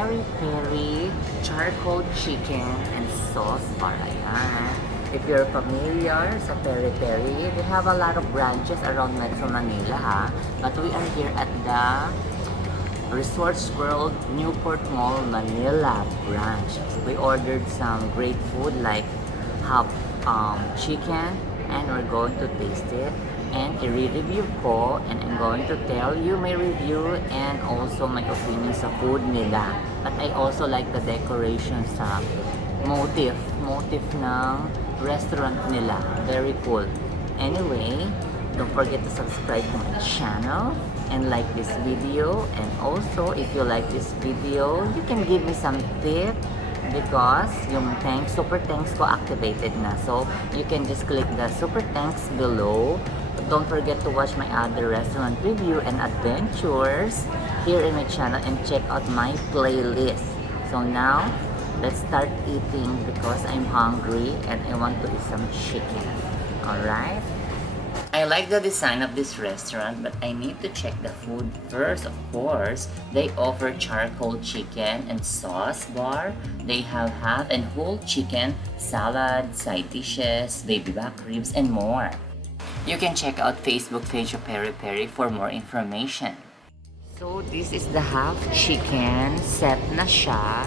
Peri Peri charcoal chicken and sauce bar. Ayan. If you're familiar sa Peri Peri, they have a lot of branches around Metro Manila, ha? But we are here at the Resorts World Newport Mall Manila branch. We ordered some great food like chicken, and we're going to taste it and i-review ko, and I'm going to tell you my review and also my opinion sa food nila. But I also like the decoration sa motif ng restaurant nila. Very cool. Anyway, don't forget to subscribe to my channel and like this video, and also if you like this video, you can give me some tip because yung super thanks ko activated na. So you can just click the super thanks below. But don't forget to watch my other restaurant review and adventures here in my channel and check out my playlist. So now let's start eating because I'm hungry and I want to eat some chicken. Alright? I like the design of this restaurant, but I need to check the food first. Of course, they offer charcoal chicken and sauce bar. They have half and whole chicken, salad, side dishes, baby back ribs, and more. You can check out Facebook page of Peri Peri for more information. So this is the half chicken, set na siya,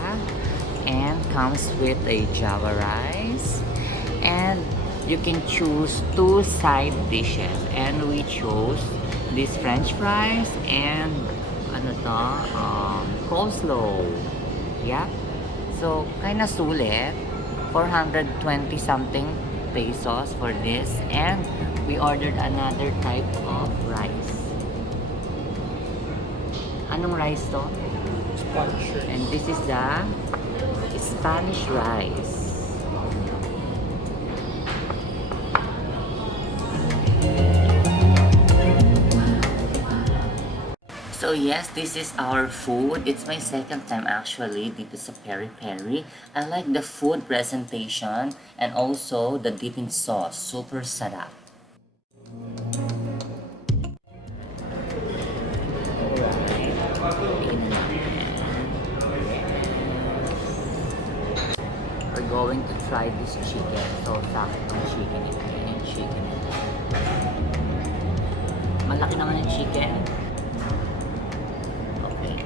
and comes with a java rice, and you can choose 2 side dishes, and we chose this french fries and coleslaw. Yeah, so kinda sulit, 420 something pesos for this, and we ordered another type of rice. Anong rice to? Spanish rice. And this is the Spanish rice. So yes, this is our food. It's my second time actually dito sa Peri Peri. I like the food presentation and also the dipping sauce. Super sarap. We're going to try this chicken. So, saktong chicken ito. Yung chicken ito. Malaki naman yung chicken. Okay.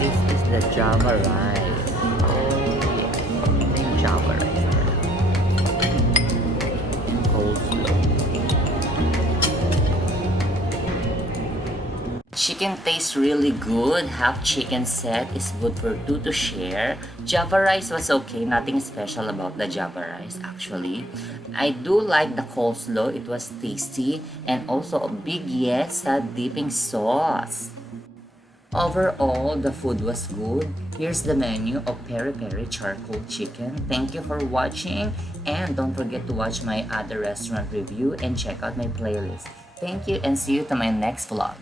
This is the java rice. Oh yes, yung java rice. Coleslaw. Chicken tastes really good. Half chicken set is good for 2 to share. Java rice was okay. Nothing special about the java rice actually. I do like the coleslaw. It was tasty, and also a big yes sa dipping sauce. Overall, the food was good. Here's the menu of Peri Peri charcoal chicken. Thank you for watching, and don't forget to watch my other restaurant review and check out my playlist. Thank you, and see you to my next vlog.